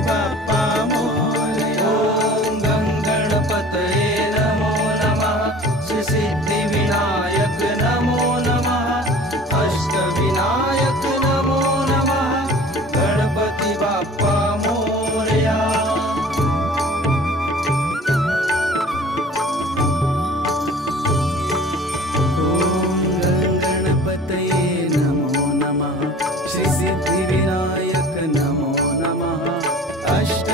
बाप्पा मोरया। ॐ गणपतये नमो नमः। श्री सिद्धिविनायक नमो नमः। अष्टविनायक नमो नमः। गणपति बाप्पा मोरया। श्री सिद्धिविनायक नमो नमः।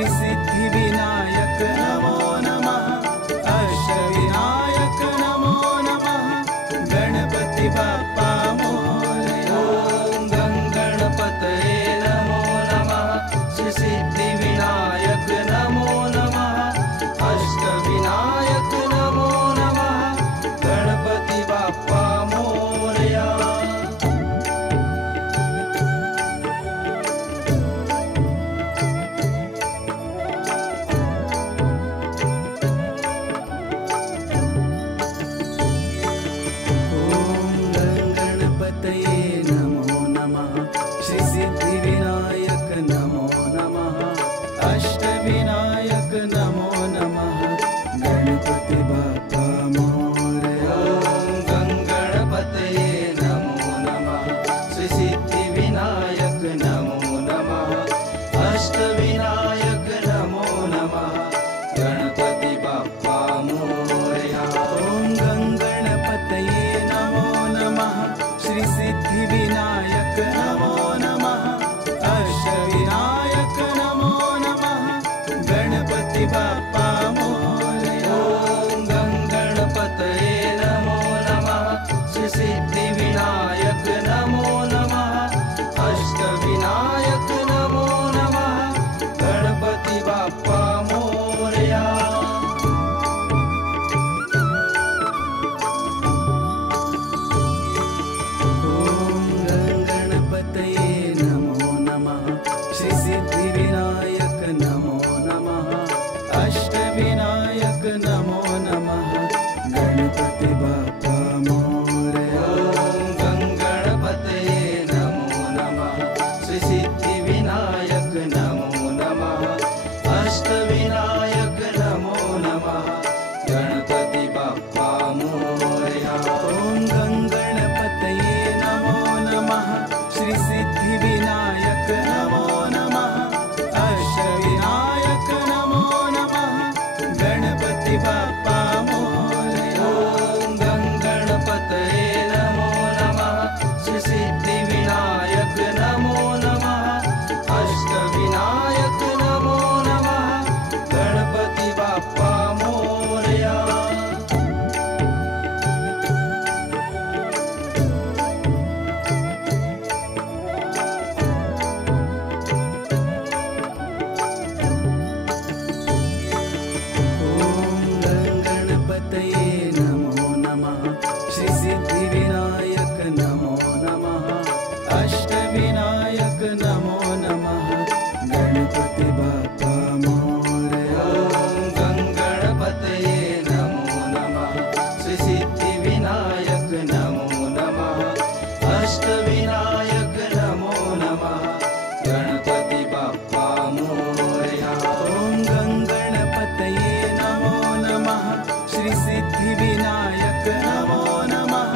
श्री सिद्धि विनायक नमो नमः। अष्टविनायक नमो नमः। गणपति बाप्पा मोरया। ॐ गणपतये नमो नमः। श्री सिद्धि विनायक नमो नमः। अष्टविनायक नमो नमः। गणपति बाप्पा मोरया। अष्टविनायक नमो नमः। गणपति बाप्पा मोरया। ॐ गणपतये नमो नमः। श्री सिद्धि विनायक नमो नमः। अष्टविनायक नमो नमः। गणपति बाप्पा मोरया। ॐ गणपतये नमो नमः। श्री सिद्धि विनायक नमो नमः। अष्टविनायक नमो नमः। गणपति बाप्पा मोरया। ॐ गणपतये नमो नमः। श्री सिद्धि विनायक नमो नमः। अष्टविनायक नमो नमः। गणपति बाप्पा मोरया। गणपतये नमो नमः। श्री सिद्धि विनायक नमो नमः। अष्टविनायक नमो नमः। गणपति बाप्पा मोरया। ॐ गणपतये नमो नमः। श्री सिद्धि विनायक नमो नमः। अष्टविनायक नमो नमः। गणपति बाप्पा मोरया। ॐ गणपतये नमो नमः। श्री सिद्धि विनायक नमो नमः। अष्टविनायक नमो नमः। गणपति बाप्पा मोरया। ॐ गणपतये नमो नमः। श्री सिद्धि विनायक नमो नमः। अष्टविनायक नमो नमः। गणपति बाप्पा मोरया। गणपतये नमो नमः। श्री सिद्धि विनायक नमो नमः। अष्टविनायक नमो नमः। गणपति बाप्पा मोरया। ॐ गणपतये नमो नमः। श्री सिद्धि विनायक नमो नमः। अष्टविनायक नमो नमः। गणपति बाप्पा मोरया। ॐ गणपतये नमो नमः। श्री सिद्धि विनायक नमो नमः।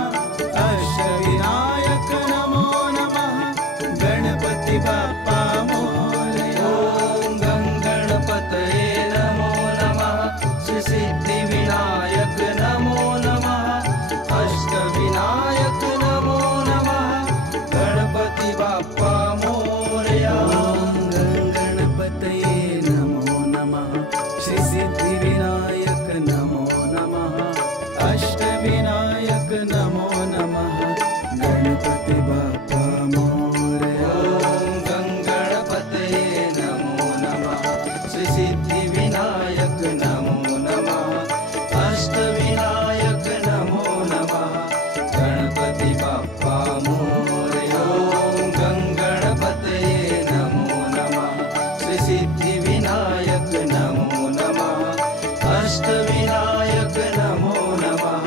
अष्टविनायक नमो नमः। गणपति बाप्पा मोरया। ॐ गणपतये नमो नमः। श्री सिद्धि विनायक नमो नमः। अष्टविनायक नमो नमः। गणपति बाप्पा मोरया। गणपतये नमो नमः। श्री सिद्धि विनायक नमो नमः। अष्टविनायक नमो नमः। गणपति बाप्पा मोरया। ॐ गणपतये नमो नमः। श्री सिद्धि विनायक नमो नमः। अष्टविनायक नमो नमः। गणपति बाप्पा मोरया। ॐ गणपतये नमो नमः। श्री सिद्धि विनायक नमो नमः। अष्टविनायक नमो नमः।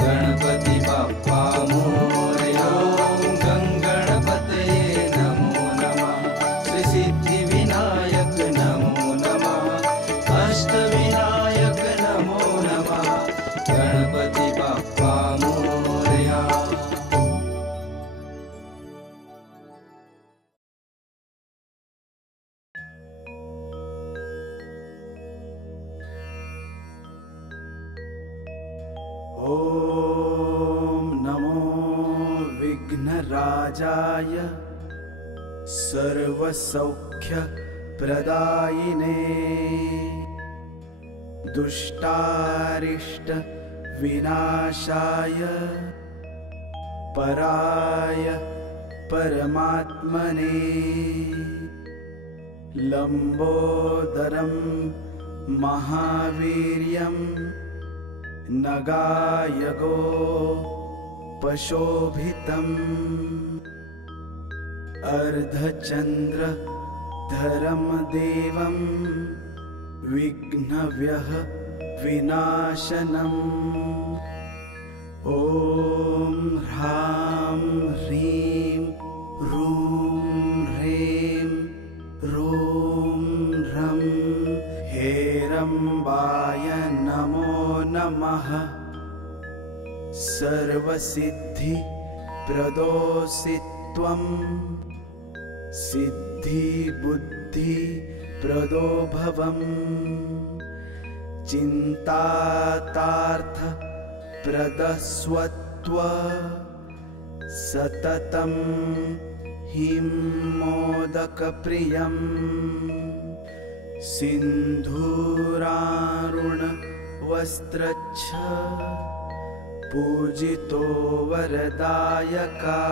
गणपति बाप्पा मोरया। ॐ गणपतये नमो नमः। श्री सिद्धि विनायक नमो नमः। अष्टविनायक नमो नमः। गणपति बाप्पा मोरया। ॐ नमो विघ्नराजाय सर्वसौख्य प्रदायिने दुष्टारिष्ट विनाशाय पराय परमात्मने लंबोदरं महावीर्यं नगायगो पशोभितम् अर्धचन्द्रधरं देवं विघ्नव्यः विनाशनम् ॐ ह्रां ह्रीं ह्रूं ह्रें ह्रूं ह्रं हेरम्बाय नमो नमः। सर्वसिद्धिप्रदोऽसि त्वं सिद्धिबुद्धिप्रदो भवम् चिन्तातार्थप्रदस्वत्व सततं हिं मोदकप्रियम् सिन्धूरारुणवस्त्रच्छ पूजितो वरदायका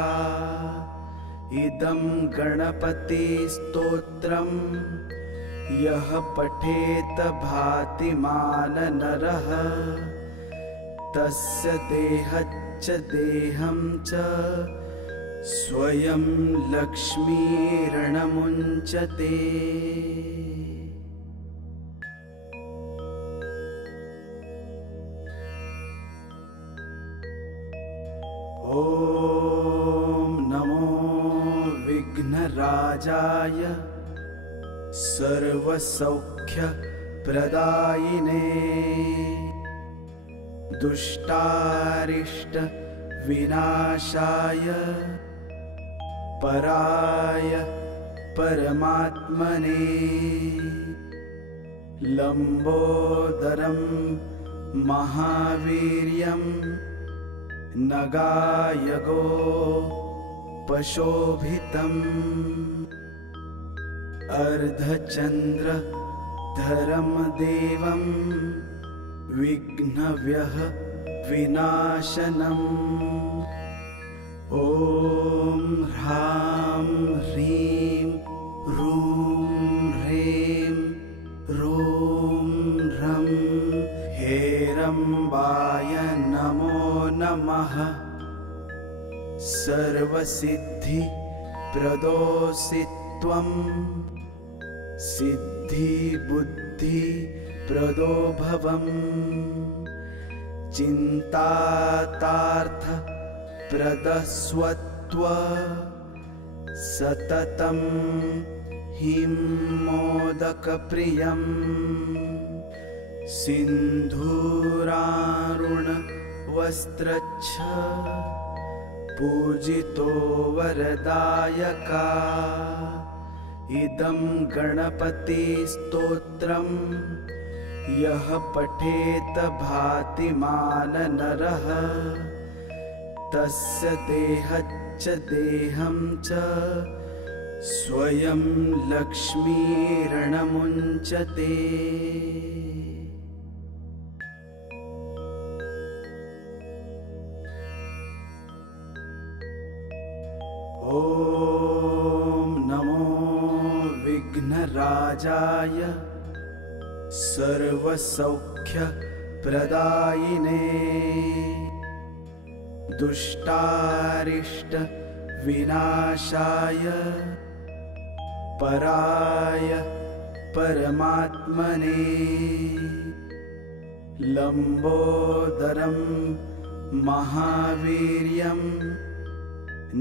इदं गणपतिस्तोत्रं यः पठेत भातिमान नरः तस्य देहच्च देहं च स्वयं लक्ष्मीर्णमुञ्चते। ॐ नमो विघ्नराजाय सर्वसौख्यप्रदायिने दुष्टारिष्ट विनाशाय पराय परमात्मने लंबोदरं महावीर्यं नगायगो पशोभितम् अर्धचन्द्रधरं देवं विघ्नव्यः विनाशनम् ॐ ह्रां ह्रीं ह्रूं ह्रें ह्रूं ह्रं हेरम्बाय नमो नमः। सर्वसिद्धिप्रदोऽसि त्वं सिद्धिबुद्धिप्रदो भवम् चिन्तातार्थप्रदस्वत्व सततं हिं मोदकप्रियम् सिन्धूरारुणवस्त्रच्छ पूजितो वरदायका इदं गणपतिस्तोत्रं यः पठेत भातिमान नरः तस्य देहच्च देहं च स्वयं लक्ष्मीर्णमुञ्चते। ॐ नमो विघ्नराजाय सर्वसौख्यप्रदायिने दुष्टारिष्ट विनाशाय पराय परमात्मने लंबोदरं महावीर्यं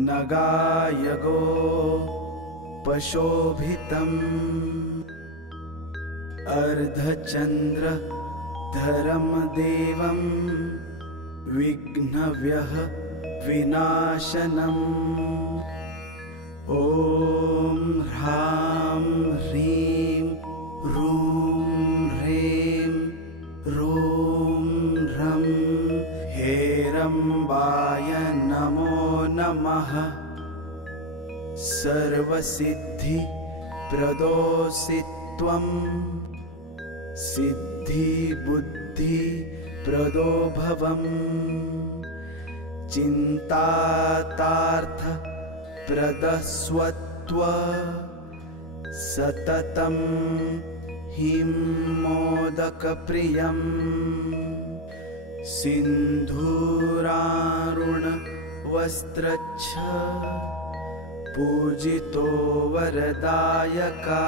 नगायगो पशोभितम् अर्धचन्द्रधरं देवं विघ्नव्यः विनाशनम् ॐ ह्रां ह्रीं ह्रूं ह्रें ह्रूं ह्रं हेरम्बाय नमो नमः। सर्वसिद्धि प्रदोषि त्वं सिद्धि बुद्धि प्रदो भवम् चिन्तातार्थ प्रदस्वत्व सततं हिं मोदकप्रियम् सिन्धूरारुणवस्त्रच्छ पूजितो वरदायका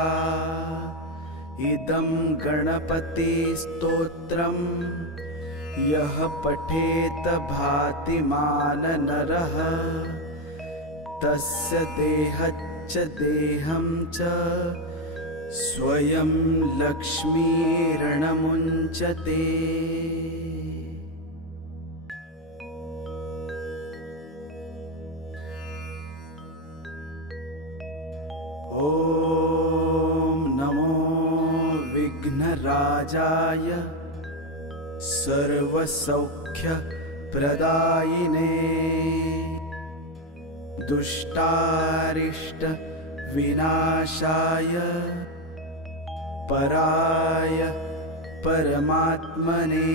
इदं गणपतिस्तोत्रम् यः पठेत भातिमान नरः तस्य देहच्च देहं च स्वयं लक्ष्मीर्णमुञ्चते। ॐ नमो विघ्नराजाय सर्वसौख्यप्रदायिने दुष्टारिष्ट विनाशाय पराय परमात्मने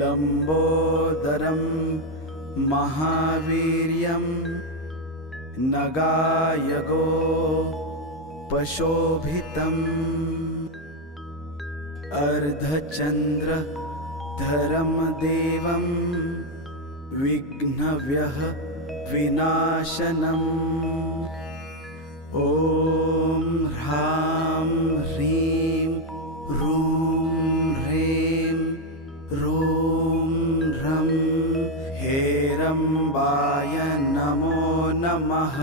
लंबोदरं महावीर्यं नगायगो पशोभितम् अर्धचन्द्रधरं देवं विघ्नव्यः विनाशनम् ॐ ह्रां ह्रीं ह्रूं ह्रें ह्रूं ह्रं हेरम्बाय नमो नमः।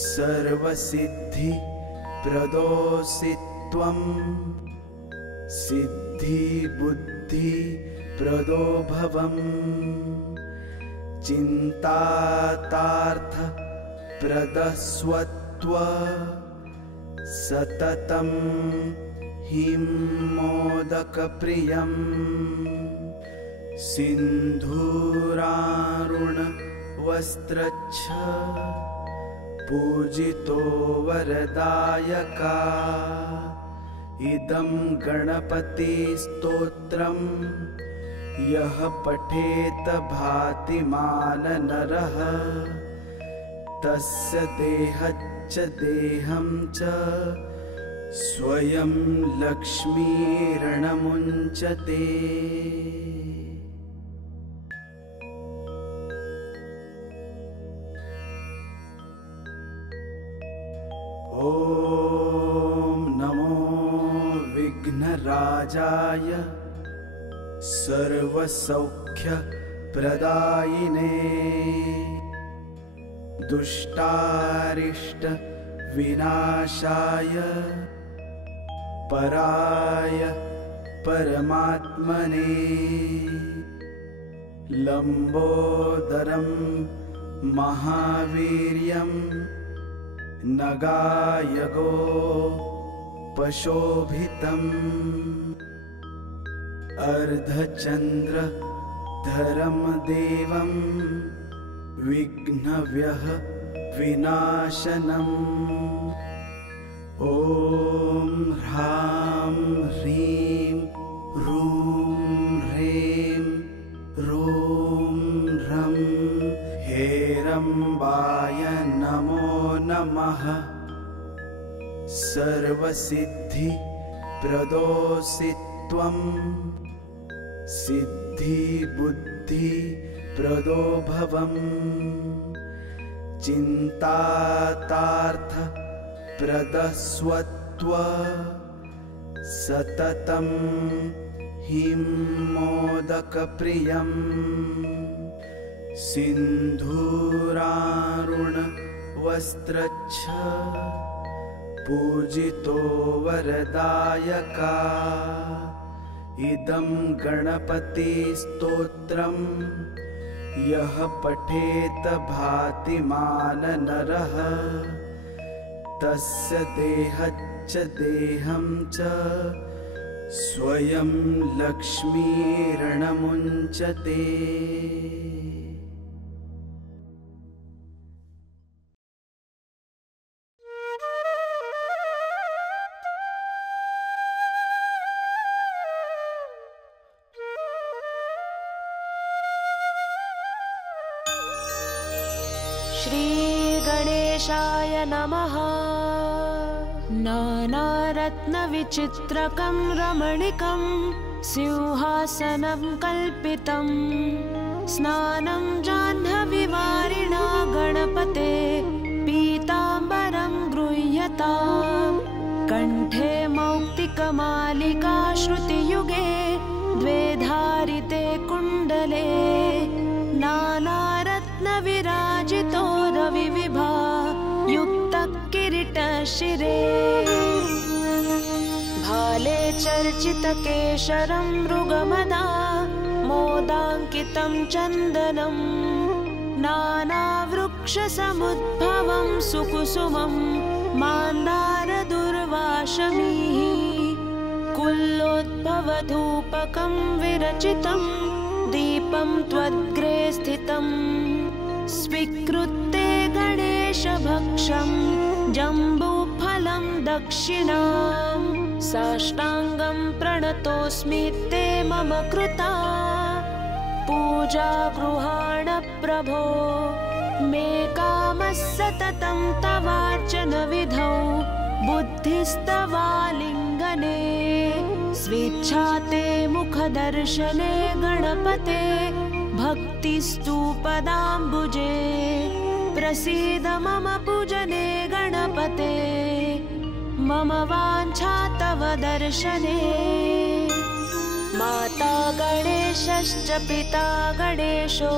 सर्वसिद्धि प्रदोषि त्वं सिद्धि बुद्धि प्रदो भवम् चिन्तातार्थ प्रदस्वत्व सततं हिं मोदकप्रियम् सिन्धूरारुणवस्त्रच्छ पूजितो वरदायका इदं गणपतिस्तोत्रम् यः पठेत भातिमान नरः तस्य देहच्च देहं च स्वयं लक्ष्मीर्णमुञ्चते। ॐ नमो विघ्नराजाय सर्वसौख्यप्रदायिने दुष्टारिष्ट विनाशाय पराय परमात्मने लंबोदरं महावीर्यं नगायगो पशोभितम् अर्धचन्द्रधरं देवं विघ्नव्यः विनाशनम् ॐ ह्रां ह्रीं ह्रूं ह्रें ह्रूं ह्रं हेरम्बाय नमो नमः। सर्वसिद्धि प्रदोषि त्वं सिद्धि बुद्धि प्रदो भवम् चिन्तातार्थ प्रदस्वत्व सततं हिं मोदकप्रियम् सिन्धूरारुणवस्त्रच्छ पूजितो वरदायका इदं गणपतिस्तोत्रम् यः पठेत भातिमान नरः तस्य देहच्च देहं च स्वयं लक्ष्मीर्णमुञ्चते। श्रीगणेशाय नमः। नानारत्नविचित्रकं रमणीकं सिंहासनं कल्पितं स्नानं जाह्नवीवारिणा गणपते पीताम्बरं गृह्यताम्। कण्ठे मौक्तिकमालिका श्रुतियुगे द्वे धारिते कुण्डले नानारत्नविराजितो रविविभा युक्तकिरीटशिरे। भाले चर्चितकेशरं मृगमदा मोदाङ्कितं चन्दनं नानावृक्षसमुद्भवं सुकुसुमं मान्दारदुर्वाशमीः। कुल्लोद्भवधूपकं विरचितं दीपं त्वद्ग्रे स्थितं स्वीकृत्य गणेशभक्षं जम्बूफलं दक्षिणां। साष्टाङ्गं प्रणतोऽस्मि ते मम कृता पूजा गृहाण प्रभो। मे कामः सततं तवार्चनविधौ बुद्धिस्तवालिङ्गने। स्वेच्छा ते मुखदर्शने गणपते भक्तिस्तु पदाम्बुजे। प्रसीद मम पूजने गणपते मम वाञ्छा तव दर्शने। माता गणेशश्च पिता गणेशो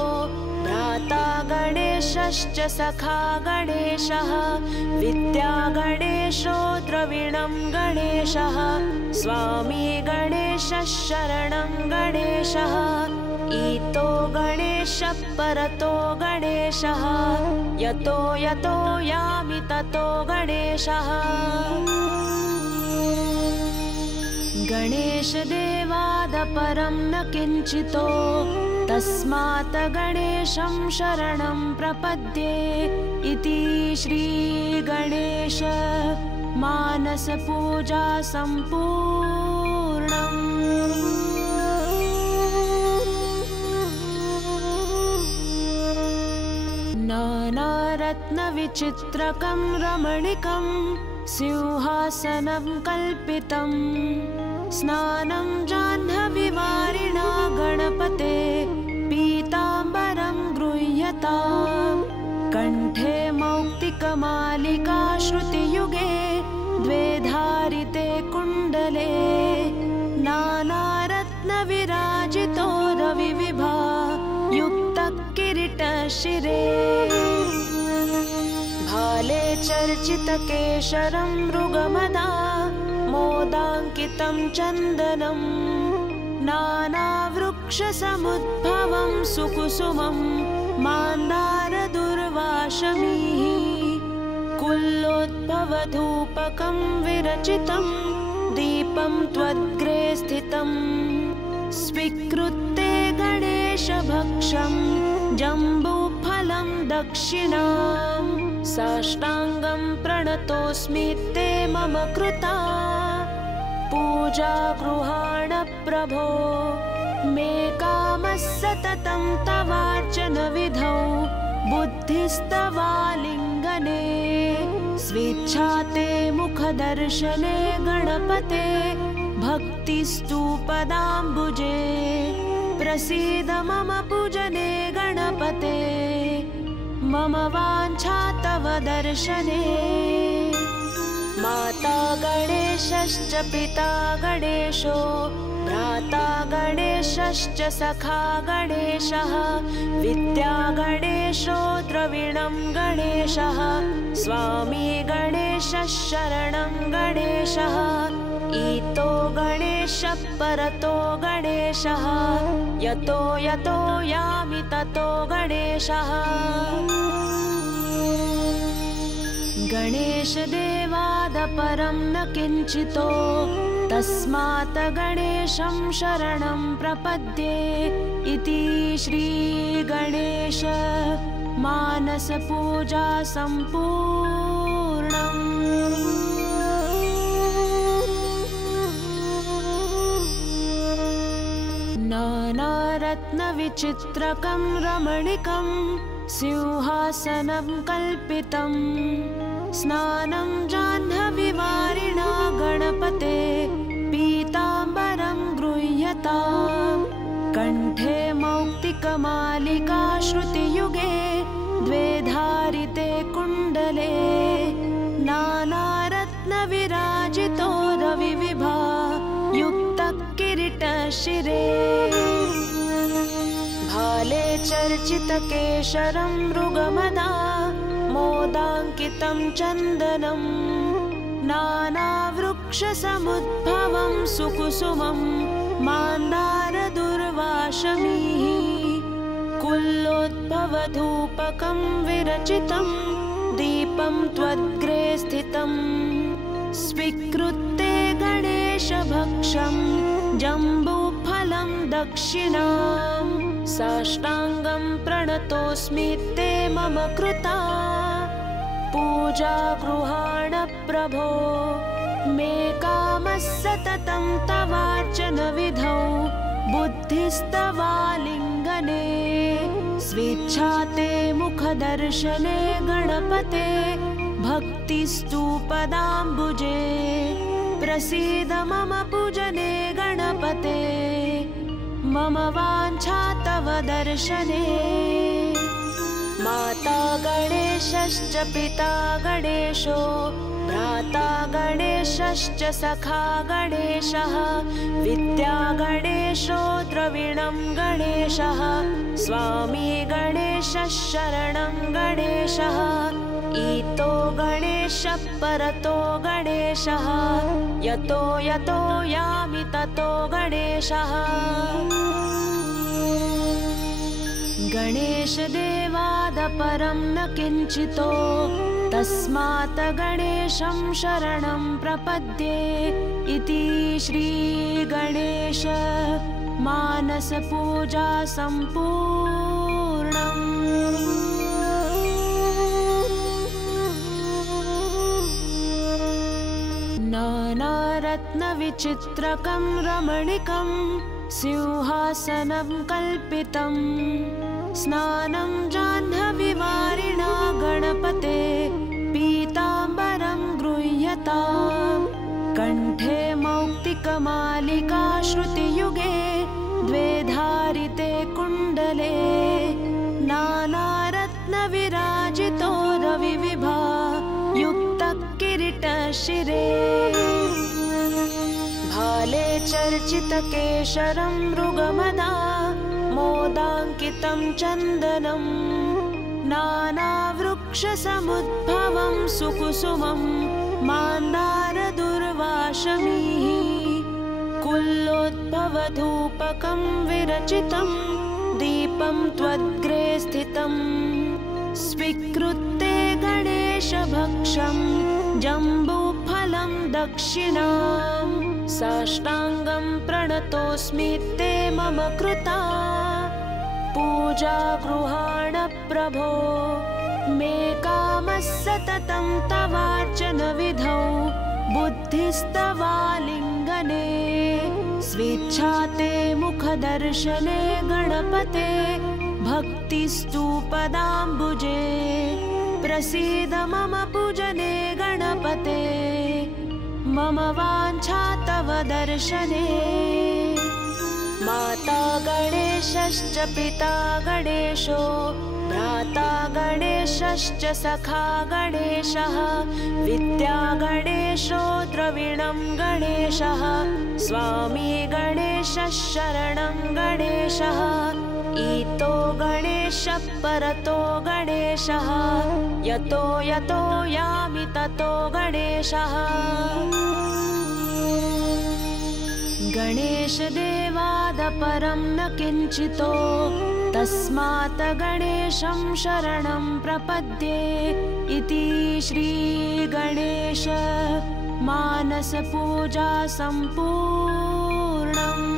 भ्राता गणेशश्च सखा गणेशः। विद्या गणेशो द्रविणं गणेशः स्वामी गणेशः शरणं गणेशः। ईतो गणेशः परतो गणेशः यतो यतो यामि ततो गणेशः। गणेशदेवादपरं न किञ्चितो तस्मात् गणेशं शरणं प्रपद्ये। इति श्रीगणेश मानसपूजा सम्पूर्णम्। नानारत्नविचित्रकं रमणीकं सिंहासनं कल्पितं स्नानं जाह्नवीवारिणा गणपते पीताम्बरं गृह्यताम्। कण्ठे मौक्तिकमालिका श्रुतियुगे द्वे धारिते कुण्डले नानारत्नविराजितो रविविभा युक्तकिरीटशिरे। भाले चर्चितकेशरं मृगमदा मोदाङ्कितं चन्दनं नानावृक्षसमुद्भवं सुकुसुमं मान्दारदुर्वाशमीः। कुल्लोद्भवधूपकं विरचितं दीपं त्वद्ग्रे स्थितं स्वीकृत्य गणेशभक्षं जम्बूफलं दक्षिणां। साष्टाङ्गं प्रणतोऽस्मि ते मम कृता पूजा गृहाण प्रभो। मे कामः सततं तवार्चनविधौ बुद्धिस्तवालिङ्गने। स्वेच्छा ते मुखदर्शने गणपते भक्तिस्तु पदाम्बुजे। प्रसीद मम पूजने गणपते मम वाञ्छा तव दर्शने। माता गणेशश्च पिता गणेशो भ्राता गणेशश्च सखा गणेशः। विद्या गणेशो द्रविणं गणेशः स्वामी गणेशः शरणं गणेशः। ईतो गणेशः परतो गणेशः यतो यतो यामि ततो गणेशः। गणेशदेवादपरं न किञ्चितो तस्मात् गणेशं शरणं प्रपद्ये। इति श्रीगणेश मानसपूजा सम्पूर्णम्। नानारत्नविचित्रकं रमणीकं सिंहासनं कल्पितं स्नानं जाह्नवीवारिणा गणपते पीताम्बरं गृह्यतां कण्ठे मौक्तिकमालिका श्रुतियुगे द्वे धारिते कुण्डले नानारत्नविराजितो रविविभा युक्तः किरीटशिरे भाले चर्चितकेशरं मृगमदा मोदाङ्कितं चन्दनं नानावृक्षसमुद्भवं सुकुसुमं मान्दारदुर्वाशमीः कुल्लोद्भवधूपकं विरचितं दीपं त्वद्ग्रे स्थितं स्वीकृत्य गणेशभक्षं जम्बूफलं दक्षिणां साष्टाङ्गं प्रणतोऽस्मि ते मम कृता पूजा गृहाण प्रभो मे कामः सततं तवार्चनविधौ बुद्धिस्तवालिङ्गने स्वेच्छा ते मुखदर्शने गणपते भक्तिस्तु पदाम्बुजे प्रसीद मम पूजने गणपते मम वाञ्छा तव दर्शने माता गणेशश्च पिता गणेशो भ्राता गणेशश्च सखा गणेशः विद्या गणेशो द्रविणं गणेशः स्वामी गणेशः शरणं गणेशः ईतो गणेशः परतो गणेशः यतो यतो यामि ततो गणेशः गणेशदेवादपरं न किञ्चितो तस्मात् गणेशं शरणं प्रपद्ये इति श्रीगणेश मानसपूजा सम्पूर्णम्। नानारत्नविचित्रकं रमणीकं सिंहासनं कल्पितं स्नानं जाह्नवीवारिणा गणपते पीताम्बरं गृह्यतां कण्ठे मौक्तिकमालिका श्रुतियुगे द्वे धारिते कुण्डले नानारत्नविराजितो रविविभा युक्तः किरीटशिरे भाले चर्चितकेशरं मृगमदा मोदाङ्कितं चन्दनं नानावृक्षसमुद्भवं सुकुसुमं मान्दारदुर्वाशमीः कुल्लोद्भवधूपकं विरचितं दीपं त्वद्ग्रे स्थितं स्वीकृत्य गणेशभक्षं जम्बूफलं दक्षिणां साष्टाङ्गं प्रणतोऽस्मि ते मम कृता पूजा गृहाण प्रभो मे कामः सततं तवार्चनविधौ बुद्धिस्तवालिङ्गने स्वेच्छा ते मुखदर्शने गणपते भक्तिस्तु पदाम्बुजे प्रसीद मम पूजने गणपते मम वाञ्छा तव दर्शने माता गणेशश्च पिता गणेशो भ्राता गणेशश्च सखा गणेशः विद्या गणेशो द्रविणं गणेशः स्वामी गणेशः शरणं गणेशः ईतो गणेशः परतो गणेशः यतो यतो यामि ततो गणेशः गणेशदेवादपरं न किञ्चितो तस्मात् गणेशं शरणं प्रपद्ये इति श्रीगणेश मानसपूजा सम्पूर्णम्।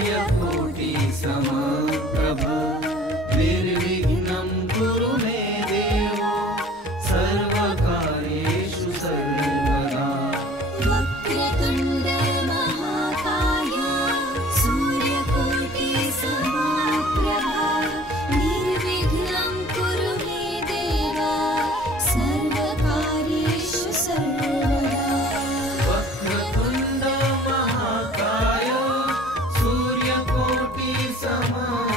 सूर्यकोटि समप्रभ निर्विघ्नं कुरु मे देव सर्वकार्येषु सर्वदा। वक्रतुण्ड महाकाय सूर्यकोटि समप्रभ निर्विघ्नं कुरु मे देव सर्वकार्येषु सर्वदा। वक्रतुण्ड महाकाय सूर्यकोटि समप्रभ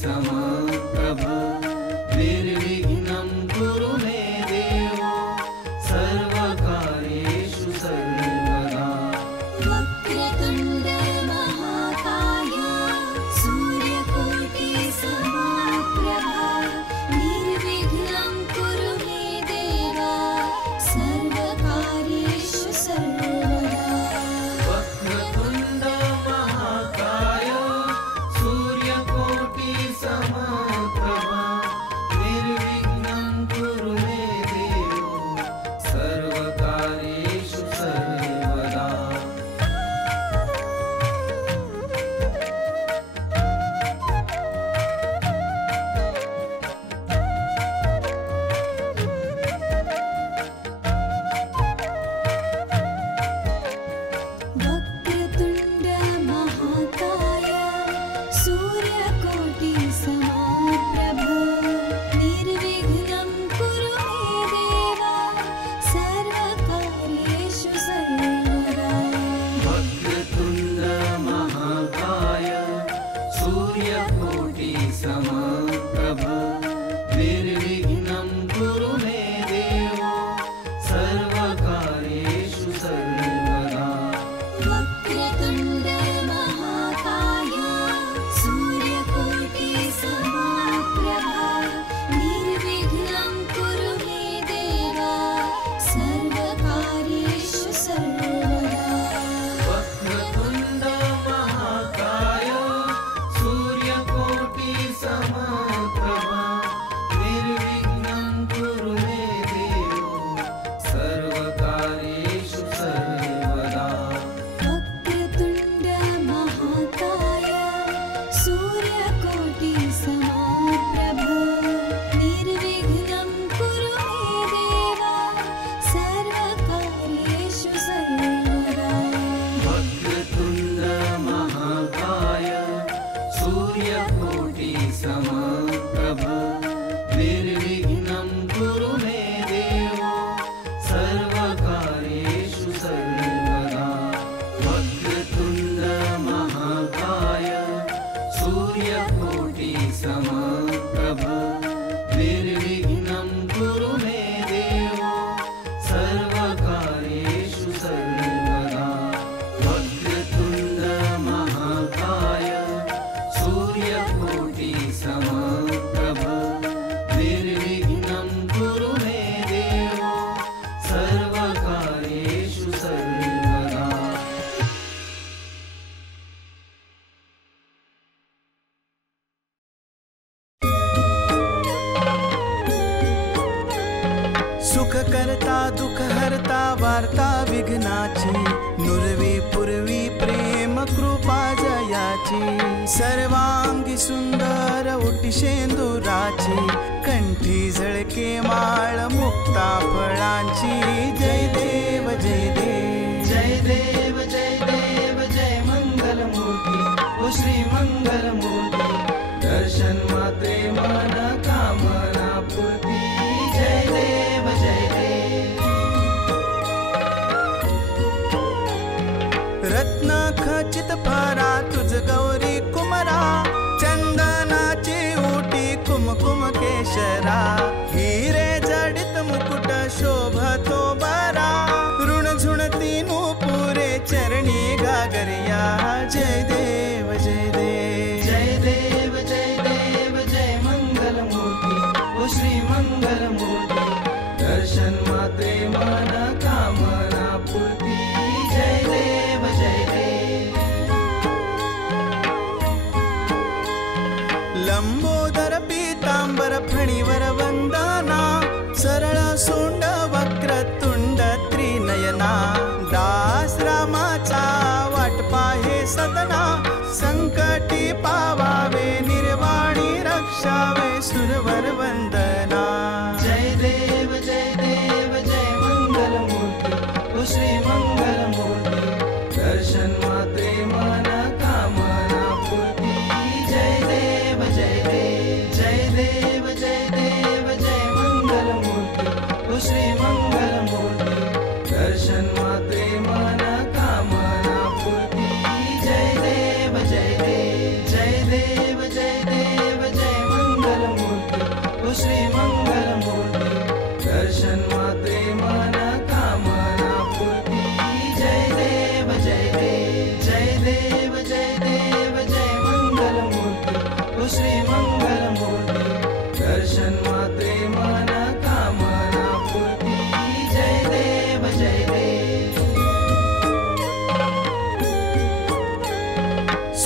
समप्रभ निर्विघ्नं कुरु मे देव सर्वकार्येषु सर्वदा वक्रतुण्ड महाकाय सूर्यकोटि समप्रभा निर्विघ्नं कुरु मे देव सर्वकार्येषु सर्वदा वक्रतुण्ड महाकाय सूर्यकोटि समप्रभा निर्विघ्नं कुरु मे देव सर्वकार्येषु सर्वदा वक्रतुण्ड महाकाय सूर्यकोटि समप्रभ निर्विघ्नं कुरु मे देव सर्वकार्येषु सर्वदा वक्रतुण्ड महाकाय सूर्यकोटि समप्रभ निर्विघ्नं कुरु मे देव सर्वकार्येषु सर्वदा वक्रतुण्ड महाकाय सूर्यकोटि समप्रभा निर्विघ्नं कुरु मे देव सर्वकार्येषु सर्वदा वक्रतुण्ड महाकाय सूर्यकोटि समप्रभा निर्विघ्नं कुरु मे देव सर्वकार्येषु सर्वदा वक्रतुण्ड महाकाय सूर्यकोटि समप्रभ निर्विघ्नं कुरु मे देव सर्वकार्येषु सर्वदा वक्रतुण्ड महाकाय सूर्यकोटि समप्रभ निर्विघ्नं कुरु मे देव सर्वकार्येषु सर्वदा वक्रतुण्ड महाकाय सूर्यकोटि समप्रभ निर्विघ्नं कुरु मे देव सर्वकार्येषु सर्वदा वक्रतुण्ड महाकाय सूर्यकोटि समप्रभ निर्विघ्नं कुरु मे देव सर्वकार्येषु सर्वदा सुख करता दुःख हरता वार्ता विघ्नाची नुरवी पूर्वी प्रेम कृपा जयाची सर्वांगी सुंदर उटी शेंदुराची कंठी झळके माळ मुक्ता फळांची जय देव जय देव जय देव जय देव जय मंगलमूर्ती ओ श्री मंगलमूर्ती दर्शन मात्रे मन कामना पूर्ती जय देव जय देव रत्न खचित फरा तुझ गौरी कुमरा चंदनाची उटी कुमकुम केशरा हिरे जडित मुकुट शोभतो बरा ऋण झुणती नूपुरे चरणी गागरिया जय देव जय देव जय देव जय देव जय मंगलमूर्ती ओ श्री मंगलमूर्ती दर्शन मात्रे मन कामना पूर्ती जय देव जय देव लंबोदर पीतांबर फणीवर वंदना सरळ सोंड वक्रतुंड त्रिनयना दास रामाचा वाट पाहे सदना संकटी पावावे निर्वाणी रक्षावे सुरवर वंदना जय देव जय मंगलमूर्ती ओ श्री मंगलमूर्ती दर्शन मात्रे मन कामना पूर्ती जय देव जय देव जय देव जय देव जय मंगलमूर्ती ओ श्री मंगलमूर्ती दर्शन मात्रे मन कामना पूर्ती जय देव जय देव जय देव जय देव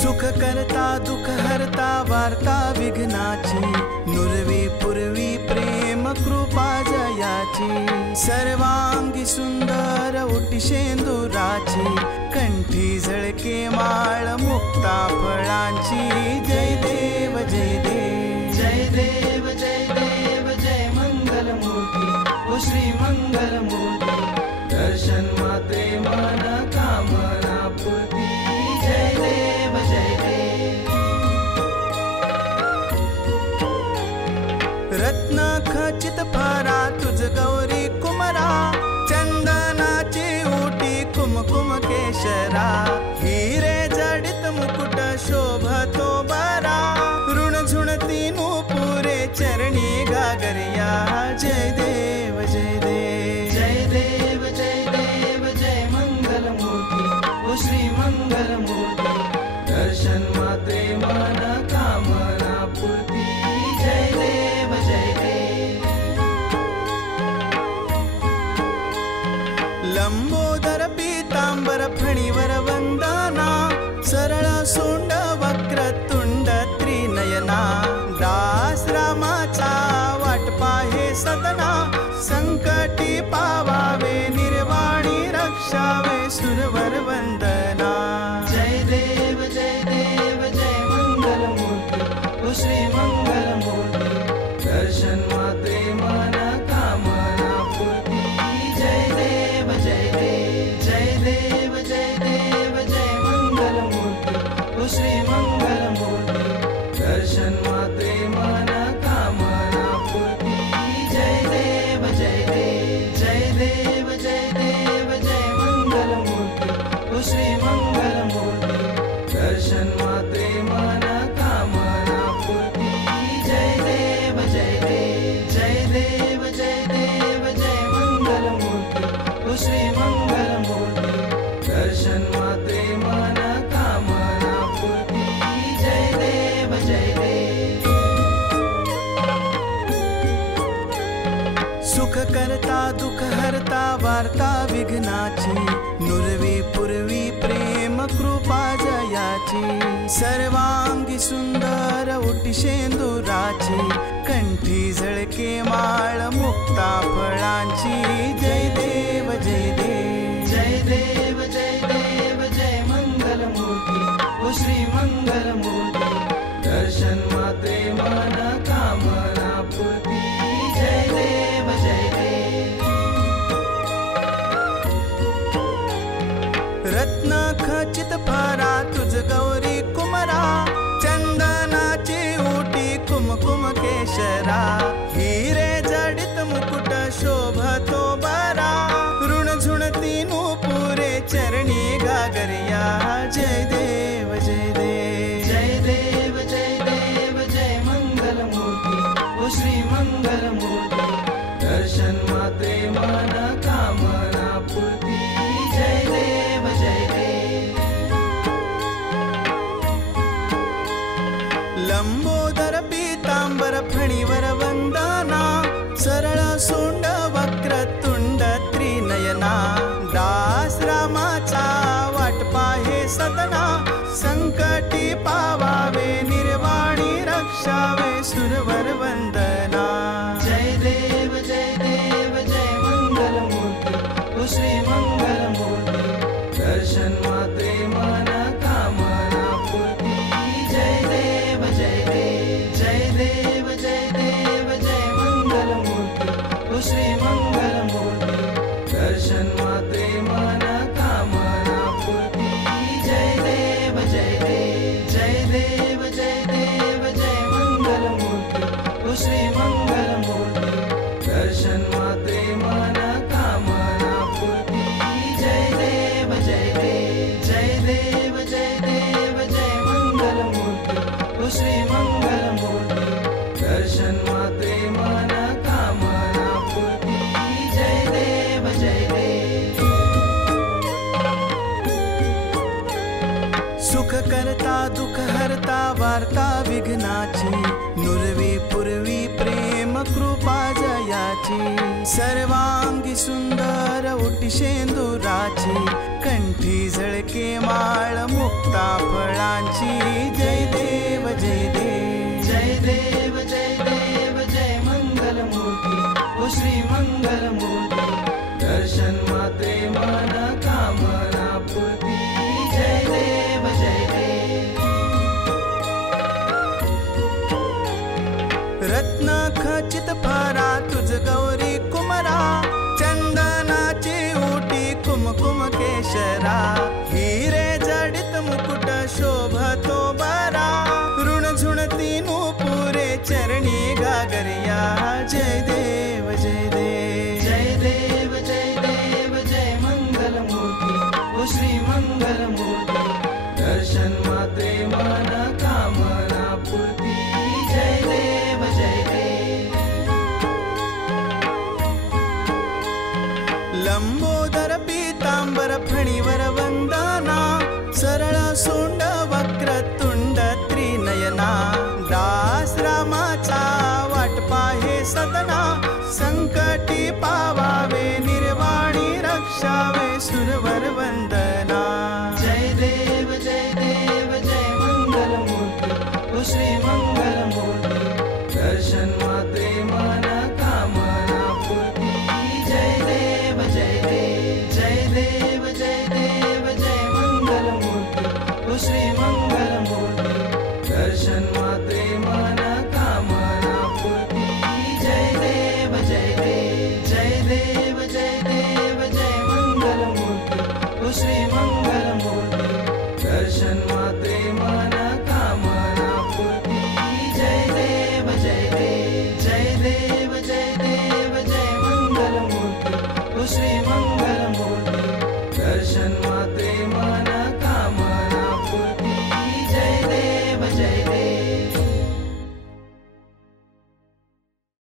सुख करता दुःख हरता वार्ता विघ्नाची नुरवी पूर्वी प्रेम कृपा जयाची सर्वांगी सुंदर उटी शेंदुराची कंठी झळके माळ मुक्ता फळांची जय देव जय देव जय देव जय देव जय मंगल मूर्ती ओ श्री मंगल मूर्ती दर्शन मात्रे मन कामना पूर्ती जय देव जय देव रत्न खचित फारा तुझ गौरी कुमरा चंदनाची उटी कुमकुम केशरा हिरे जडित मुकुट शोभतो बरा ऋण झुणती पुरे चरणी गागरिया जय देव जय देव जय देव जय देव जय मंगल मूर्ती ओ श्री मंगल मूर्ती दर्शन मात्रे मन कामना पूर्ती जय देव जय देव लंबोदर पीतांबर फणीवर वंदना सरळ सोंड वक्रतुंड त्रिनयना दास रामाचा वाट पाहे सदना संकटी पावावे निर्वाणी रक्षावे सुरवर वंदना जय देव जय देव जय मंगल मूर्ती ओ श्री मंगल मूर्ती दर्शन मात्रे मन कामना पूर्ती जय देव जय देव जय देव जय देव जय मंगल मूर्ती ओ श्री मंगल मूर्ती दर्शन मात्रे मन कामना पूर्ती जय देव जय देव जय देव जय देव जय मंगल मूर्ती ओ श्री मंगल मूर्ती दर्शन मात्रे मन कामना पूर्ती जय देव जय देव जय देव जय देव जय मंगल मूर्ती ओ श्री मंगल मूर्ती दर्शन मात्रे मन कामना पूर्ती जय देव जय देव सुख करता दुःख हरता वार्ता विघ्नाची नुरवी पूर्वी प्रेम कृपा जयाची सर्वांगी सुंदर उटी शेंदुराची कंठी झळके माळ मुक्ता फळांची जय देव जय देव जय देव जय देव जय मंगल मूर्ती ओ श्री मंगल मूर्ती दर्शन मात्रे मन कामना पूर्ती जय देव जय देव रत्न खचित फारा तुझ गौरी कुमरा चंदनाची उटी कुमकुम केशरा हिरे जडित मुकुट शोभतो बरा ऋण झुणती पुरे चरणी गागरिया जय देव जय देव जय देव जय देव जय मंगल मूर्ती ओ श्री मंगल मूर्ती दर्शन मात्रे मन कामना पूर्ती जय देव जय देव लंबोदर पीतांबर फणीवर वंदना सरळ सोंड वक्रतुंड त्रिनयना दास रामाचा वाट पाहे सदना संकटी पावावे निर्वाणी रक्षावे सुरवर वंदना जय देव जय देव जय मंगल मूर्ती ओ श्री मंगल मूर्ती दर्शन मात्रे मन कामना पूर्ती जय देव जय देव जय देव जय देव जय मंगल मूर्ती ओ श्री मंगल मूर्ती दर्शन मात्रे मन कामना पूर्ती जय देव जय देव जय देव जय देव जय मंगल मूर्ती ओ श्री मंगल मूर्ती दर्शन मात्रे मन कामना पूर्ती जय देव जय देव जय देव जय देव जय मंगल मूर्ती ओ श्री मंगल मूर्ती दर्शन मात्रे मन कामना पूर्ती जय देव जय देव सुख करता दुःख हरता वार्ता विघ्नाची नुरवी पूर्वी प्रेम कृपा जयाची सर्वांगी सुंदर उटी शेंदुराची कंठी झळके माळ मुक्ता फळा विठ्ठलांची जय देव जय देव जय देव जय देव जय मंगलमूर्ती ओ श्री मंगलमूर्ती दर्शन मात्रे मन कामना पूर्ती जय देव जय देव रत्न खचित फरा तुझ गौरी कुमरा चंदनाची उटी कुमकुम केशरा हिरे जडित मुकुट शोभतो बरा ऋण झुणती नूपुरे चरणी गागरिया जय देव जय देव जय देव जय देव जय मंगलमूर्ती ओ श्री मंगलमूर्ती दर्शन मात्रे मन कामना पूर्ती जय देव जय देव लंबो